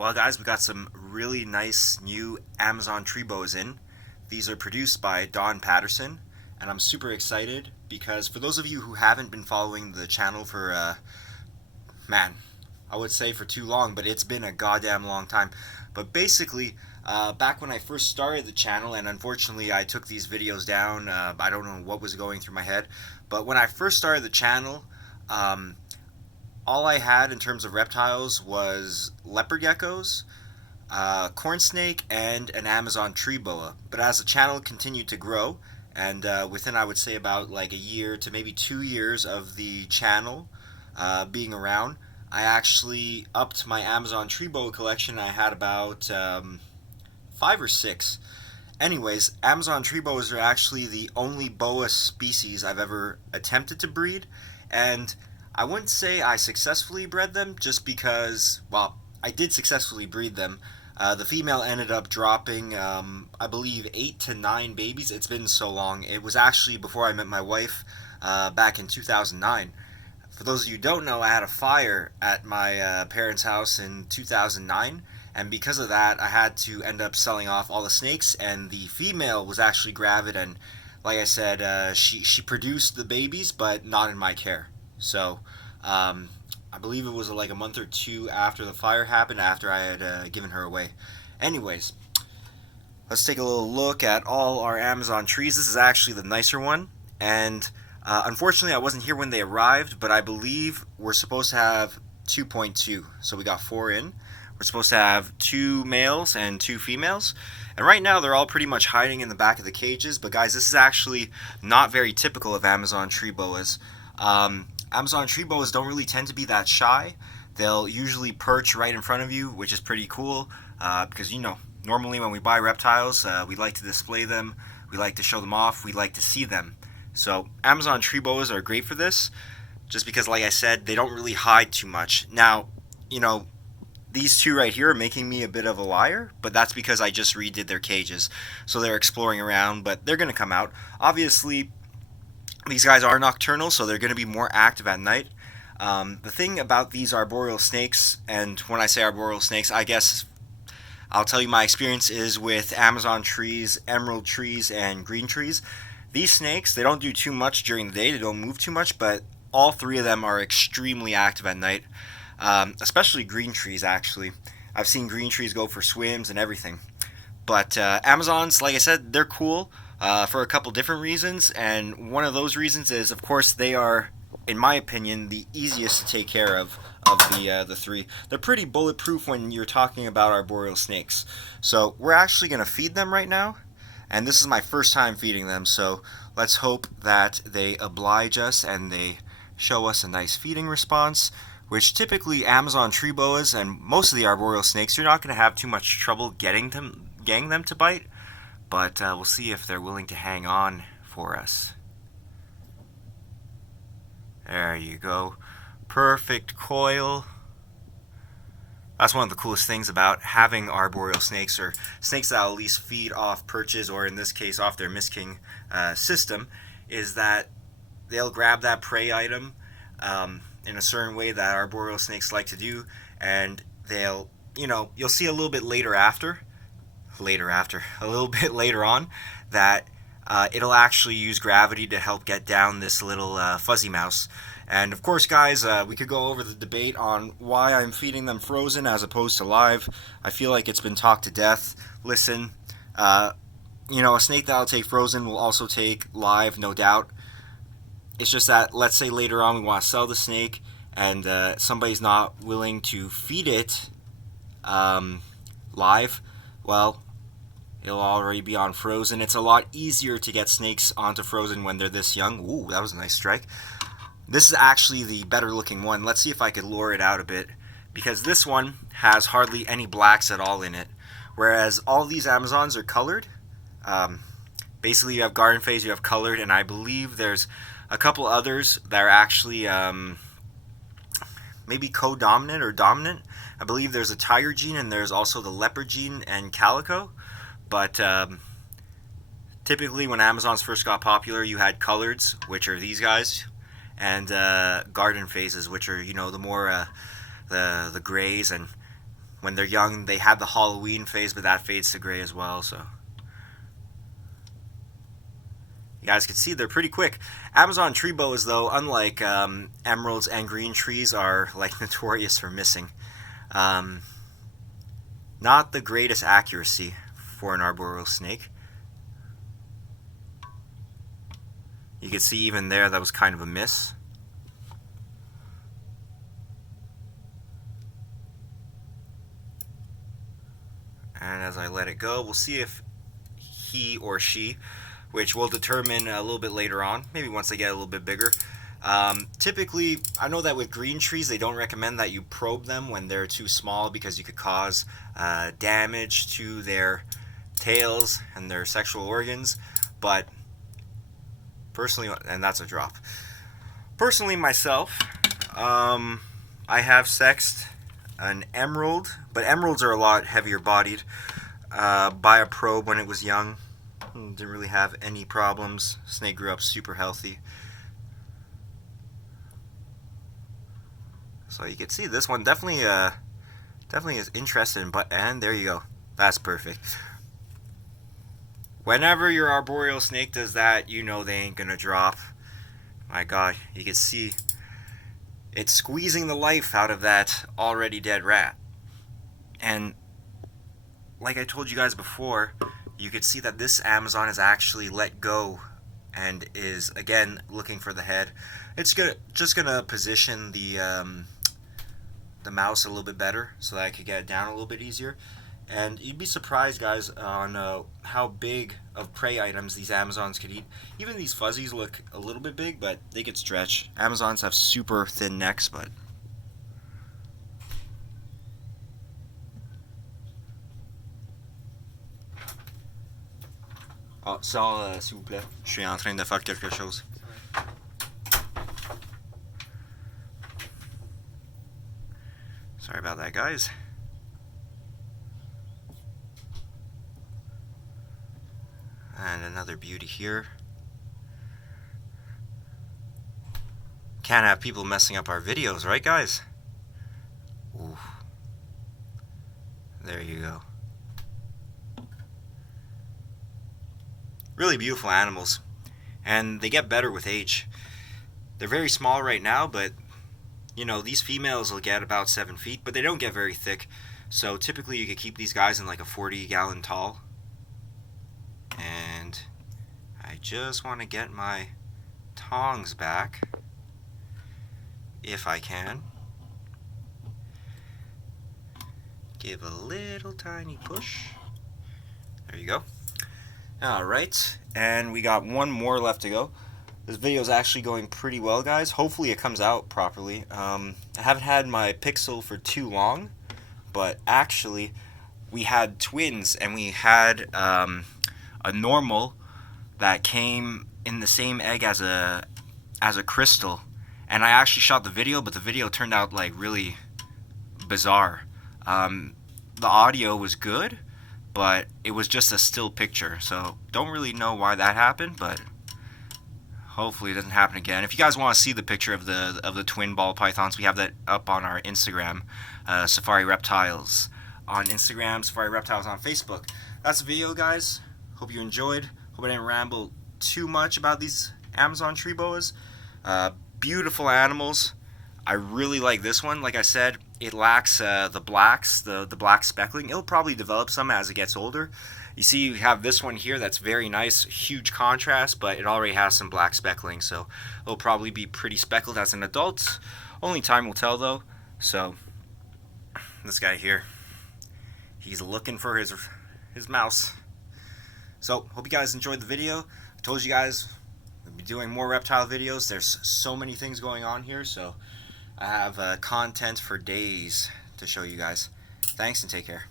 Well, guys, we got some really nice new Amazon tree boas in. These are produced by Don Patterson, and I'm super excited because for those of you who haven't been following the channel for, man, I would say for too long, but it's been a goddamn long time. But basically, back when I first started the channel, and unfortunately I took these videos down, I don't know what was going through my head, but when I first started the channel, all I had in terms of reptiles was leopard geckos, corn snake, and an Amazon tree boa. But as the channel continued to grow, and within I would say about like a year to maybe 2 years of the channel being around, I actually upped my Amazon tree boa collection. I had about 5 or 6. Anyways, Amazon tree boas are actually the only boa species I've ever attempted to breed, and I wouldn't say I successfully bred them just because, well, I did successfully breed them. The female ended up dropping, I believe, 8 to 9 babies. It's been so long. It was actually before I met my wife back in 2009. For those of you who don't know, I had a fire at my parents' house in 2009, and because of that, I had to end up selling off all the snakes, and the female was actually gravid, and like I said, she produced the babies, but not in my care. So, I believe it was like a month or 2 after the fire happened, after I had given her away. Anyways, let's take a little look at all our Amazon trees. This is actually the nicer one, and unfortunately I wasn't here when they arrived, but I believe we're supposed to have 2.2, so we got 4 in. We're supposed to have 2 males and 2 females, and right now they're all pretty much hiding in the back of the cages, but guys, this is actually not very typical of Amazon tree boas. Amazon tree boas don't really tend to be that shy. They'll usually perch right in front of you, which is pretty cool, because, you know, normally when we buy reptiles, we like to display them, we like to show them off, we like to see them. So Amazon tree boas are great for this, just because, like I said, they don't really hide too much. Now, you know, these 2 right here are making me a bit of a liar, but that's because I just redid their cages. So they're exploring around, but they're going to come out. Obviously, these guys are nocturnal, so they're going to be more active at night. The thing about these arboreal snakes, and when I say arboreal snakes, I guess I'll tell you my experience is with Amazon trees, emerald trees, and green trees. These snakes, they don't do too much during the day, they don't move too much, but all 3 of them are extremely active at night, especially green trees, actually. I've seen green trees go for swims and everything. But Amazons, like I said, they're cool. For a couple different reasons, and one of those reasons is, of course, they are, in my opinion, the easiest to take care of the 3. They're pretty bulletproof when you're talking about arboreal snakes. So we're actually going to feed them right now, and this is my first time feeding them, so let's hope that they oblige us and they show us a nice feeding response, which typically Amazon tree boas and most of the arboreal snakes, you're not going to have too much trouble getting them to bite. But we'll see if they're willing to hang on for us. There you go. Perfect coil. That's one of the coolest things about having arboreal snakes, or snakes that at least feed off perches, or in this case off their misking system, is that they'll grab that prey item in a certain way that arboreal snakes like to do, and they'll, you know, you'll see a little bit a little bit later on, that it'll actually use gravity to help get down this little fuzzy mouse. And of course, guys, we could go over the debate on why I'm feeding them frozen as opposed to live. I feel like it's been talked to death. Listen, you know, a snake that'll take frozen will also take live, no doubt. It's just that, let's say later on we want to sell the snake, and somebody's not willing to feed it live. Well, it'll already be on frozen. It's a lot easier to get snakes onto frozen when they're this young. Ooh, that was a nice strike. This is actually the better looking one. Let's see if I could lure it out a bit, because this one has hardly any blacks at all in it, whereas all these Amazons are colored. Basically, you have garden phase, you have colored, and I believe there's a couple others that are actually maybe co-dominant or dominant. I believe there's a tiger gene, and there's also the leopard gene and calico. But typically when Amazons first got popular, you had coloreds, which are these guys, and garden phases, which are, you know, the more the grays, and when they're young, they have the Halloween phase, but that fades to gray as well. So you guys can see they're pretty quick. Amazon tree boas, though, unlike emeralds and green trees, are like notorious for missing. Not the greatest accuracy for an arboreal snake. You can see even there that was kind of a miss. And as I let it go, we'll see if he or she, which we'll determine a little bit later on, maybe once they get a little bit bigger. Typically, I know that with green trees, they don't recommend that you probe them when they're too small because you could cause damage to their tails and their sexual organs. But personally, and that's a drop. Personally, myself, I have sexed an emerald, but emeralds are a lot heavier bodied, by a probe when it was young. Didn't really have any problems. Snake grew up super healthy. So you can see this one definitely is interested in, and there you go. That's perfect. Whenever your arboreal snake does that, you know they ain't gonna drop. My God, you can see it's squeezing the life out of that already dead rat. And like I told you guys before, you could see that this Amazon is actually let go and is again looking for the head. It's just gonna position the mouse a little bit better so that I could get it down a little bit easier. And you'd be surprised, guys, on how big of prey items these Amazons could eat. Even these fuzzies look a little bit big, but they could stretch. Amazons have super thin necks, but... Oh, sors, s'il vous plaît. Je suis en train de faire quelque chose. Sorry about that, guys. And another beauty here. Can't have people messing up our videos, right, guys? Ooh. There you go. Really beautiful animals. And they get better with age. They're very small right now, but you know, these females will get about 7 feet, but they don't get very thick. So typically you could keep these guys in like a 40-gallon tall. And I just want to get my tongs back, if I can. Give a little tiny push. There you go. Alright, and we got one more left to go. This video is actually going pretty well, guys. Hopefully it comes out properly. I haven't had my Pixel for too long, but actually we had twins, and we had a normal that came in the same egg as a crystal. And I actually shot the video, but the video turned out like really bizarre. The audio was good, but it was just a still picture, so don't really know why that happened, but hopefully it doesn't happen again. If you guys want to see the picture of the twin ball pythons, we have that up on our Instagram, Safari Reptiles on Instagram, Safari Reptiles on Facebook. That's the video, guys. Hope you enjoyed. Hope I didn't ramble too much about these Amazon tree boas. Beautiful animals. I really like this one. Like I said, it lacks the blacks, the black speckling. It'll probably develop some as it gets older. You see, you have this one here that's very nice, huge contrast, but it already has some black speckling, so it'll probably be pretty speckled as an adult. Only time will tell, though. So this guy here, he's looking for his mouse. So hope you guys enjoyed the video. I told you guys we'll be doing more reptile videos. There's so many things going on here, so I have content for days to show you guys. Thanks and take care.